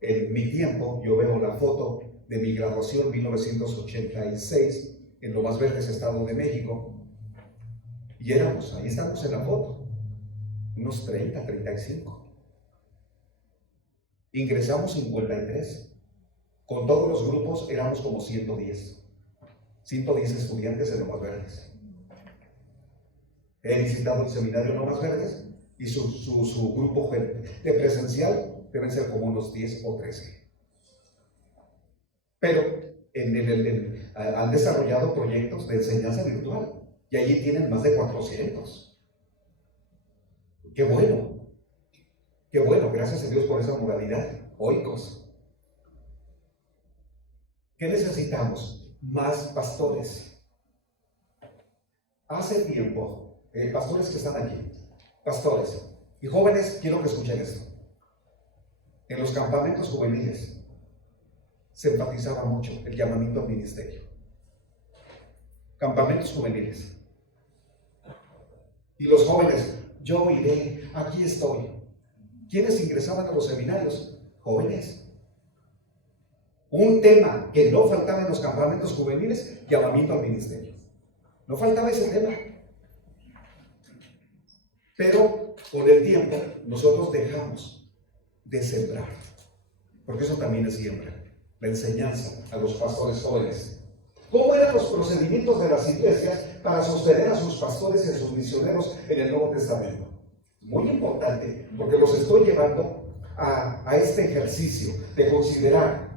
En mi tiempo, yo veo la foto de mi graduación en 1986 en Lomas Verdes, Estado de México. Y ahí estamos en la foto, unos 30, 35. Ingresamos 53. Con todos los grupos éramos como 110 estudiantes en Lomas Verdes. He visitado el seminario Lomas Verdes y su grupo de presencial deben ser como unos 10 o 13. Pero han desarrollado proyectos de enseñanza virtual y allí tienen más de 400. ¡Qué bueno! ¡Qué bueno! Gracias a Dios por esa modalidad. Oikos. ¿Qué necesitamos? Más pastores. Hace tiempo, pastores que están aquí, pastores y jóvenes, quiero que escuchen esto. En los campamentos juveniles se enfatizaba mucho el llamamiento al ministerio. Campamentos juveniles. Y los jóvenes, yo iré, aquí estoy. ¿Quiénes ingresaban a los seminarios? Jóvenes. Un tema que no faltaba en los campamentos juveniles, llamamiento al ministerio. No faltaba ese tema. Pero con el tiempo nosotros dejamos de sembrar, porque eso también es siembra, la enseñanza a los pastores jóvenes. ¿Cómo eran los procedimientos de las iglesias para sostener a sus pastores y a sus misioneros en el Nuevo Testamento? Muy importante, porque los estoy llevando a este ejercicio de considerar.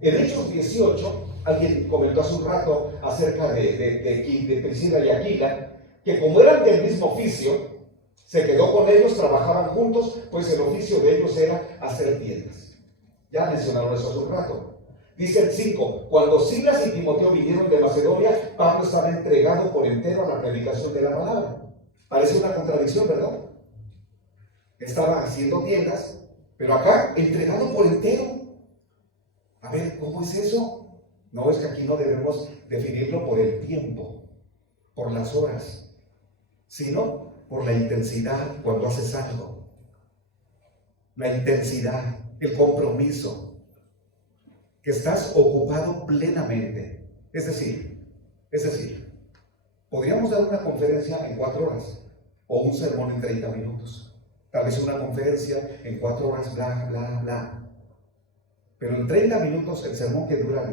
En Hechos 18, alguien comentó hace un rato acerca de Priscila y Aquila, que como eran del mismo oficio, se quedó con ellos, trabajaban juntos, pues el oficio de ellos era hacer tiendas. Ya mencionaron eso hace un rato. Dice el 5, cuando Silas y Timoteo vinieron de Macedonia, Pablo estaba entregado por entero a la predicación de la palabra. Parece una contradicción, ¿verdad? Estaba haciendo tiendas, pero acá entregado por entero. A ver, ¿cómo es eso? No, es que aquí no debemos definirlo por el tiempo, por las horas, sino por la intensidad cuando haces algo. La intensidad, el compromiso, que estás ocupado plenamente. Es decir, podríamos dar una conferencia en 4 horas o un sermón en 30 minutos. Tal vez una conferencia en 4 horas, bla, bla, bla. Pero en 30 minutos el sermón que dura,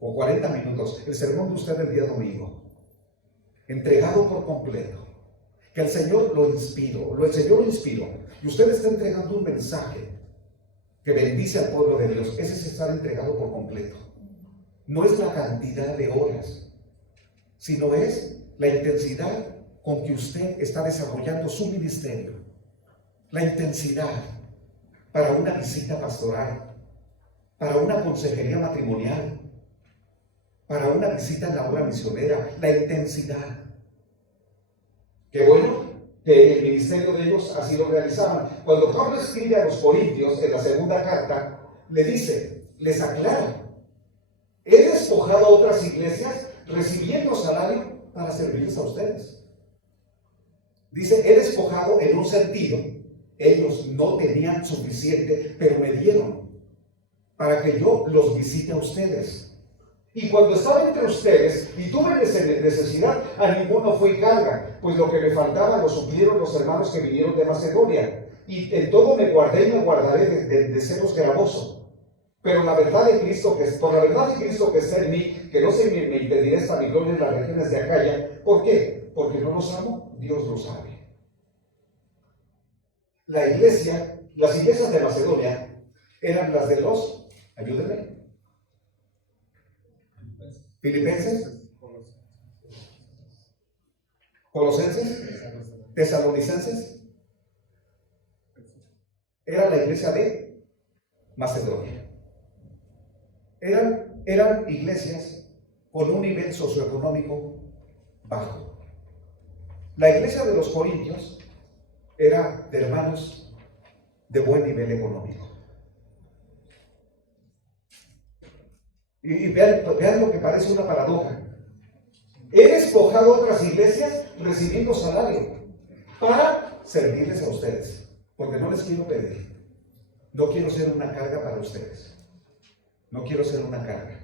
o 40 minutos, el sermón de usted el día domingo, entregado por completo, que el Señor lo inspiró, y usted está entregando un mensaje que bendice al pueblo de Dios. Ese es estar entregado por completo. No es la cantidad de horas, sino es la intensidad con que usted está desarrollando su ministerio. La intensidad para una visita pastoral, para una consejería matrimonial, para una visita en la obra misionera. La intensidad. Qué bueno que el ministerio de ellos así lo realizaban. Cuando Pablo escribe a los Corintios en la segunda carta, le dice, les aclara, he despojado a otras iglesias recibiendo salario para servirles a ustedes. Dice, he despojado en un sentido, ellos no tenían suficiente, pero me dieron para que yo los visite a ustedes. Y cuando estaba entre ustedes y tuve necesidad, a ninguno fue carga, pues lo que me faltaba lo suplieron los hermanos que vinieron de Macedonia. Y en todo me guardé y me guardaré de seros gravoso. Pero la verdad de Cristo, por la verdad de Cristo que está en mí, que no se me impedirá esta mi gloria en las regiones de Acaya. ¿Por qué? Porque no los amo, Dios lo sabe. Las iglesias de Macedonia eran las de los, ayúdenme, Filipenses, Colosenses, Tesalonicenses. Era la iglesia de Macedonia. Eran iglesias con un nivel socioeconómico bajo. La iglesia de los Corintios era de hermanos de buen nivel económico. Y vean lo que parece una paradoja. He despojado a otras iglesias recibiendo salario para servirles a ustedes, porque no les quiero pedir. No quiero ser una carga para ustedes. No quiero ser una carga.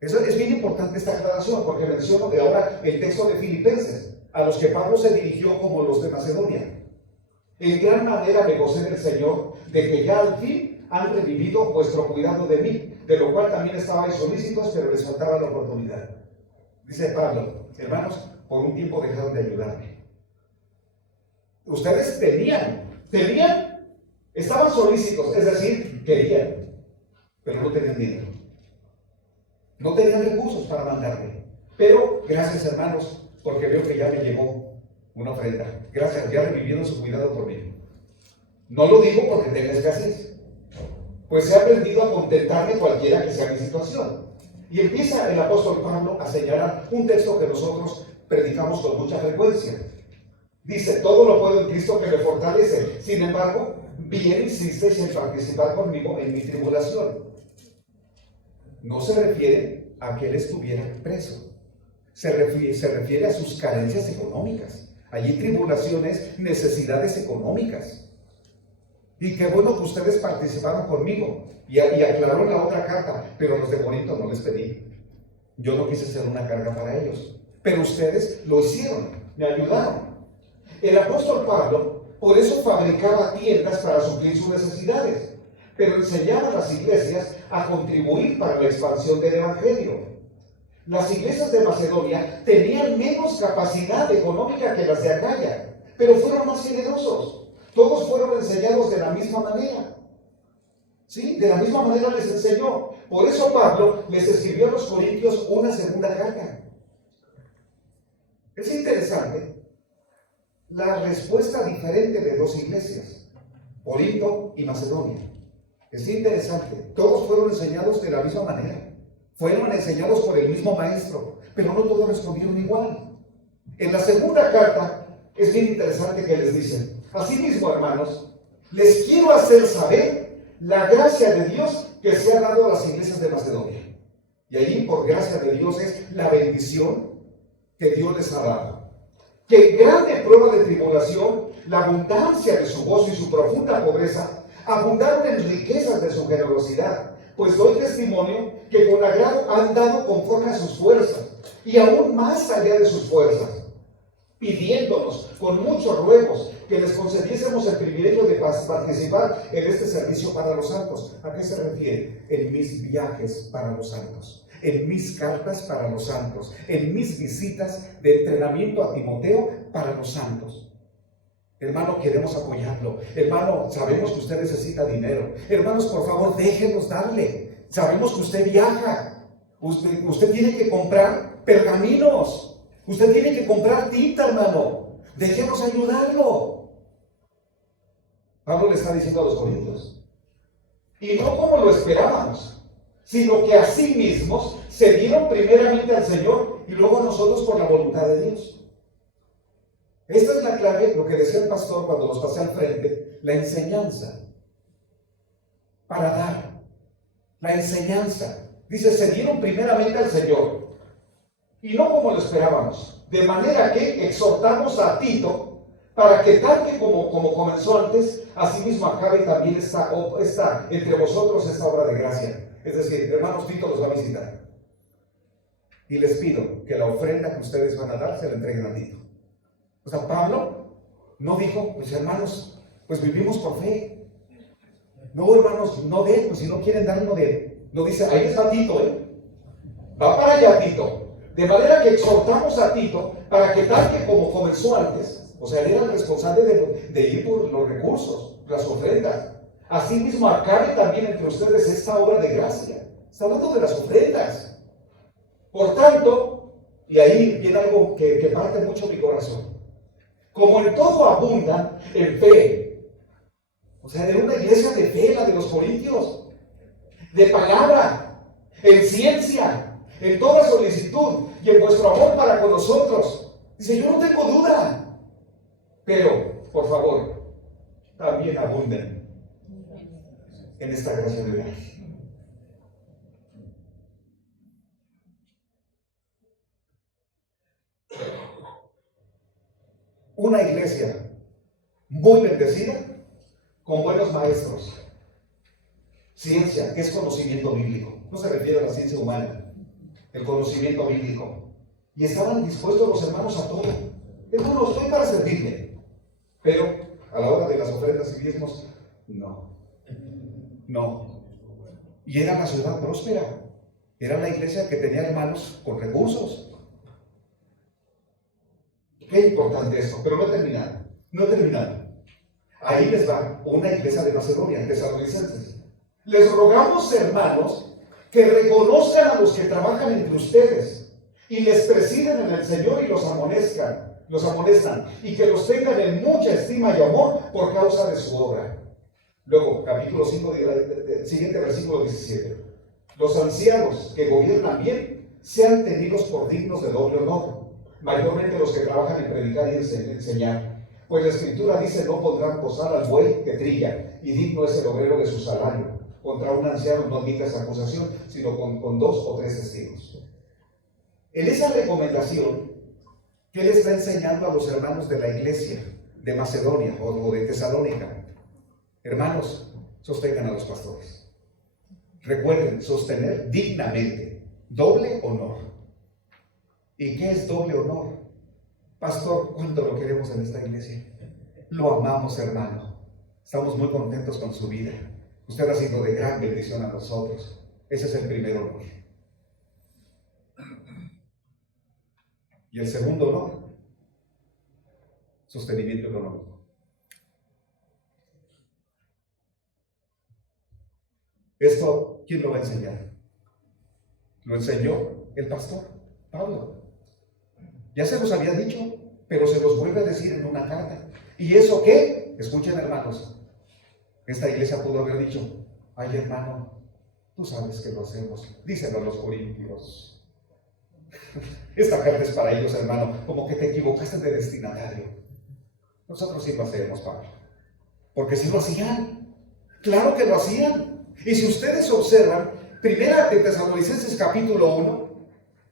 Eso es bien importante, esta aclaración, porque menciono de ahora el texto de Filipenses, a los que Pablo se dirigió como los de Macedonia. En gran manera me gocé del Señor de que ya al fin han revivido vuestro cuidado de mí, de lo cual también estabais solícitos, pero les faltaba la oportunidad. Dice Pablo, hermanos, por un tiempo dejaron de ayudarme. Ustedes tenían, estaban solícitos, es decir, querían, pero no tenían dinero. No tenían recursos para mandarme. Pero gracias, hermanos, porque veo que ya me llegó una ofrenda. Gracias, ya revivieron su cuidado por mí. No lo digo porque tenga escasez, pues he aprendido a contentarme cualquiera que sea mi situación. Y empieza el apóstol Pablo a señalar un texto que nosotros predicamos con mucha frecuencia. Dice, todo lo puedo en Cristo que me fortalece. Sin embargo, bien insistes en participar conmigo en mi tribulación. No se refiere a que él estuviera preso. Se refiere a sus carencias económicas. Allí tribulaciones, necesidades económicas. Y qué bueno que ustedes participaron conmigo. Y aclaró en la otra carta, pero los de Corinto no les pedí. Yo no quise ser una carga para ellos. Pero ustedes lo hicieron, me ayudaron. El apóstol Pablo, por eso fabricaba tiendas para suplir sus necesidades, pero enseñaba a las iglesias a contribuir para la expansión del evangelio. Las iglesias de Macedonia tenían menos capacidad económica que las de Acaya, pero fueron más generosos. Todos fueron enseñados de la misma manera. ¿Sí? De la misma manera les enseñó. Por eso Pablo les escribió a los corintios una segunda carta. Es interesante la respuesta diferente de dos iglesias, Corinto y Macedonia. Es interesante. Todos fueron enseñados de la misma manera. Fueron enseñados por el mismo maestro, pero no todos respondieron igual. En la segunda carta es bien interesante que les dicen: asimismo, hermanos, les quiero hacer saber la gracia de Dios que se ha dado a las iglesias de Macedonia. Y allí, por gracia de Dios, es la bendición que Dios les ha dado. Que en grande prueba de tribulación, la abundancia de su gozo y su profunda pobreza abundaron en riquezas de su generosidad. Pues doy testimonio que con agrado han dado conforme a sus fuerzas, y aún más allá de sus fuerzas, pidiéndonos con muchos ruegos que les concediésemos el privilegio de participar en este servicio para los santos. ¿A qué se refiere? En mis viajes para los santos, en mis cartas para los santos, en mis visitas de entrenamiento a Timoteo para los santos. Hermano, queremos apoyarlo. Hermano, sabemos que usted necesita dinero. Hermanos, por favor, déjenos darle. Sabemos que usted viaja. Usted tiene que comprar pergaminos. Usted tiene que comprar tinta, hermano. Déjenos ayudarlo. Pablo le está diciendo a los corintios. Y no como lo esperábamos, sino que a sí mismos se dieron primeramente al Señor y luego a nosotros por la voluntad de Dios. Esta es la clave, lo que decía el pastor cuando los pasé al frente, la enseñanza para dar, la enseñanza. Dice, se dieron primeramente al Señor y no como lo esperábamos, de manera que exhortamos a Tito para que tal que como comenzó antes, asimismo acabe también está entre vosotros esta obra de gracia. Es decir, hermanos, Tito los va a visitar y les pido que la ofrenda que ustedes van a dar se la entreguen a Tito. O sea, Pablo no dijo, pues hermanos, pues vivimos por fe. No, hermanos, no den, pues si no quieren dar, no den. No dice, ahí está Tito, va para allá Tito. De manera que exhortamos a Tito para que tal que como comenzó antes, o sea, él era el responsable de ir por los recursos, las ofrendas. Asimismo, acabe también entre ustedes esta obra de gracia. Está hablando de las ofrendas. Por tanto, y ahí viene algo que parte mucho mi corazón. Como en todo abundan en fe. O sea, de una iglesia de fe, la de los corintios. De palabra, en ciencia, en toda solicitud y en vuestro amor para con nosotros. Dice, yo no tengo duda. Pero, por favor, también abunden en esta gracia de Dios. Una iglesia muy bendecida, con buenos maestros. Ciencia, que es conocimiento bíblico. No se refiere a la ciencia humana, el conocimiento bíblico. Y estaban dispuestos los hermanos a todo. Hermanos, estoy para servirle. Pero a la hora de las ofrendas y diezmos, no. Y era una ciudad próspera. Era la iglesia que tenía hermanos con recursos. Qué importante esto, pero no he terminado. Ahí les va una iglesia de Macedonia, Tesalonicenses. Les rogamos, hermanos, que reconozcan a los que trabajan entre ustedes y les presiden en el Señor y los amonestan, y que los tengan en mucha estima y amor por causa de su obra. Luego, capítulo 5, siguiente versículo 17. Los ancianos que gobiernan bien sean tenidos por dignos de doble honor, mayormente los que trabajan en predicar y enseñar. Pues la Escritura dice, no pondrán posar al buey que trilla, y digno es el obrero de su salario. Contra un anciano no admitas acusación, sino con 2 o 3 testigos. En esa recomendación ¿Qué le está enseñando a los hermanos de la iglesia de Macedonia o de Tesalónica? Hermanos, sostengan a los pastores. Recuerden, sostener dignamente, doble honor. ¿Y qué es doble honor? Pastor, ¿cuánto lo queremos en esta iglesia? Lo amamos, hermano. Estamos muy contentos con su vida. Usted ha sido de gran bendición a nosotros. Ese es el primer honor. Y el segundo honor, sostenimiento económico. Esto, ¿quién lo va a enseñar? Lo enseñó el pastor Pablo. Ya se los había dicho, pero se los vuelve a decir en una carta. ¿Y eso qué? Escuchen, hermanos. Esta iglesia pudo haber dicho: ay, hermano, tú sabes que lo hacemos. Díselo a los corintios. Esta carta es para ellos, hermano. Como que te equivocaste de destinatario. Nosotros sí lo hacemos, Pablo. Porque sí lo hacían. Claro que lo hacían. Y si ustedes observan, Primera de Tesalonicenses capítulo 1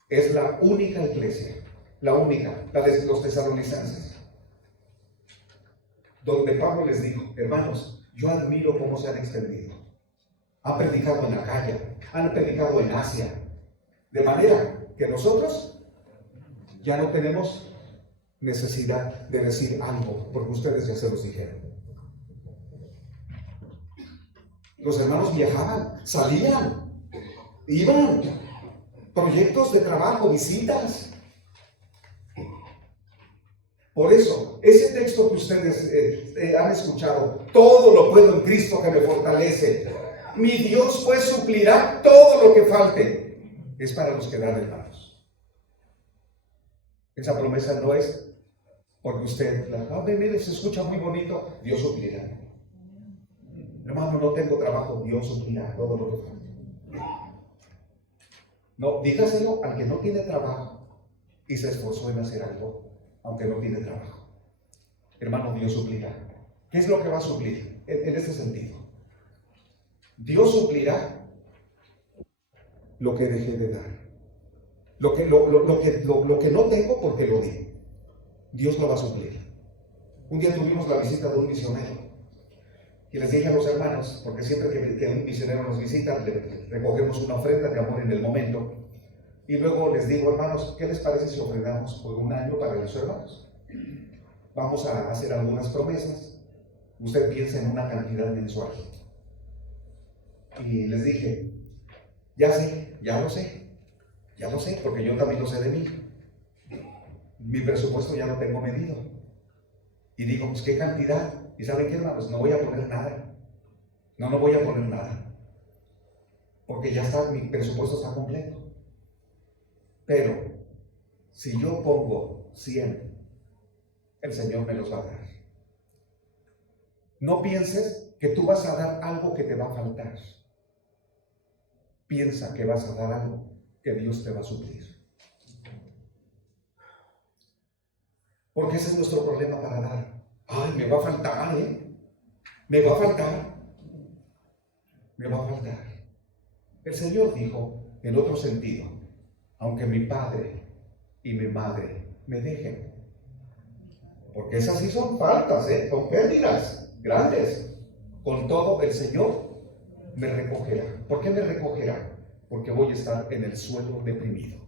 es la única iglesia, la única, la de los tesalonicenses, donde Pablo les dijo: hermanos, yo admiro cómo se han extendido. Han predicado en Acaya, han predicado en Asia, de manera que nosotros ya no tenemos necesidad de decir algo, porque ustedes ya se los dijeron. Los hermanos viajaban, salían, iban, proyectos de trabajo, visitas. Por eso, ese texto que ustedes han escuchado: todo lo puedo en Cristo que me fortalece, mi Dios pues suplirá todo lo que falte, es para los que dan, hermanos. Esa promesa no es porque usted mire, se escucha muy bonito, Dios suplirá. Hermano, no tengo trabajo, Dios suplirá todo lo que falte. No, dígaselo al que no tiene trabajo y se esforzó en hacer algo, aunque no tiene trabajo. Hermano, Dios suplirá. ¿Qué es lo que va a suplir en este sentido? Dios suplirá lo que dejé de dar. Lo que no tengo porque lo di. Dios lo va a suplir. Un día tuvimos la visita de un misionero. Y les dije a los hermanos, porque siempre que un misionero nos visita, le recogemos una ofrenda de amor en el momento. Y luego les digo: hermanos, ¿qué les parece si ofrendamos por un año para los hermanos? Vamos a hacer algunas promesas. Usted piensa en una cantidad mensual. Y les dije: ya lo sé, porque yo también lo sé de mí. Mi presupuesto ya lo tengo medido. Y digo: pues ¿qué cantidad? ¿Y saben qué, hermanos? No voy a poner nada. No voy a poner nada. Porque ya está, mi presupuesto está completo. Pero si yo pongo 100, el Señor me los va a dar. No pienses que tú vas a dar algo que te va a faltar. Piensa que vas a dar algo que Dios te va a suplir. Porque ese es nuestro problema para dar. Ay, me va a faltar, me va a faltar. El Señor dijo, en otro sentido: aunque mi padre y mi madre me dejen. Porque esas sí son faltas, son pérdidas grandes. Con todo, el Señor me recogerá. ¿Por qué me recogerá? Porque voy a estar en el suelo deprimido,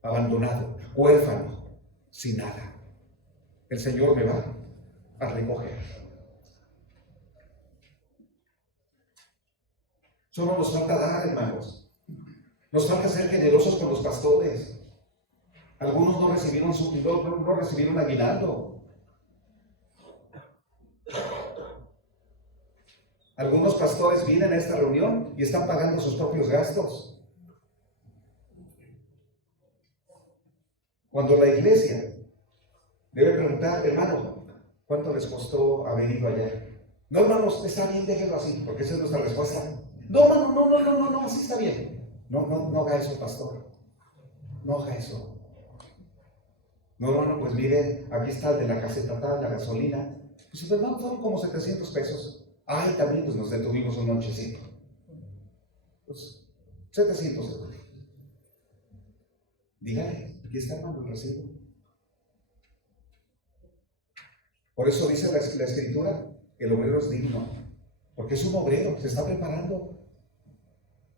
abandonado, huérfano, sin nada. El Señor me va a recoger. Solo nos falta dar, hermanos. Nos falta ser generosos con los pastores. Algunos no recibieron aguinaldo. Algunos pastores vienen a esta reunión y están pagando sus propios gastos. Cuando la iglesia debe preguntar: hermano, ¿cuánto les costó haber ido allá? No, hermanos, está bien, déjenlo así, porque esa es nuestra respuesta. No, hermano, no, así está bien. No haga eso, pastor. No haga eso. No, hermano, pues mire, aquí está el de la caseta tal, la gasolina. Pues hermano, fueron como 700 pesos. Ay, también pues nos detuvimos un nochecito. Pues 700 euros. Dígale, aquí está, hermano, el recibo. Por eso dice la Escritura, el obrero es digno, porque es un obrero, se está preparando.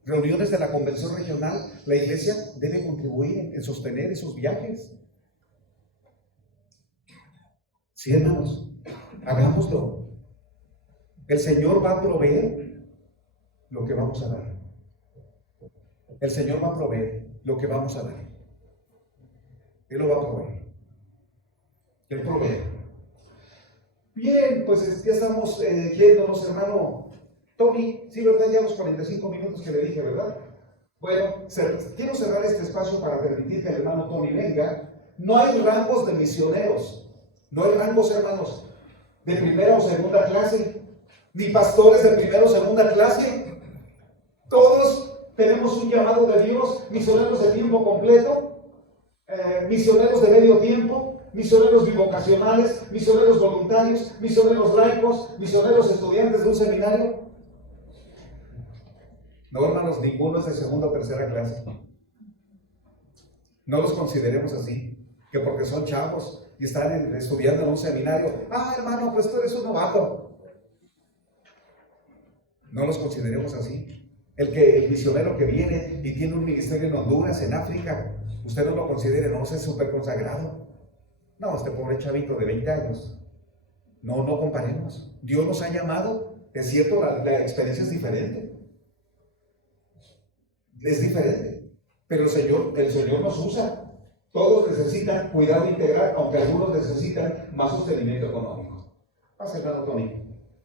Reuniones de la convención regional, la iglesia debe contribuir en sostener esos viajes. Sí, hermanos, hagámoslo. El Señor va a proveer lo que vamos a dar. El Señor va a proveer lo que vamos a dar. Él lo va a proveer. Él provee. Bien, pues ya estamos yéndonos, hermano Tony. Sí, ¿verdad? Ya los 45 minutos que le dije, ¿verdad? Bueno, quiero cerrar este espacio para permitir que el hermano Tony venga. No hay rangos de misioneros. No hay rangos, hermanos, de primera o segunda clase, ni pastores de primera o segunda clase. Todos tenemos un llamado de Dios, misioneros de tiempo completo, misioneros de medio tiempo, misioneros bivocacionales, misioneros voluntarios, misioneros laicos, misioneros estudiantes de un seminario. No, hermanos, ninguno es de segunda o tercera clase. No los consideremos así, que porque son chavos y están estudiando en un seminario, hermano, pues tú eres un novato. No los consideremos así. El misionero que viene y tiene un ministerio en Honduras, en África, usted no lo considere, no, es súper consagrado. No, este pobre chavito de 20 años. No comparemos. Dios nos ha llamado, es cierto, la experiencia es diferente. Es diferente. Pero el Señor nos usa. Todos necesitan cuidado integral, aunque algunos necesitan más sostenimiento económico. Pase, hermano Tony.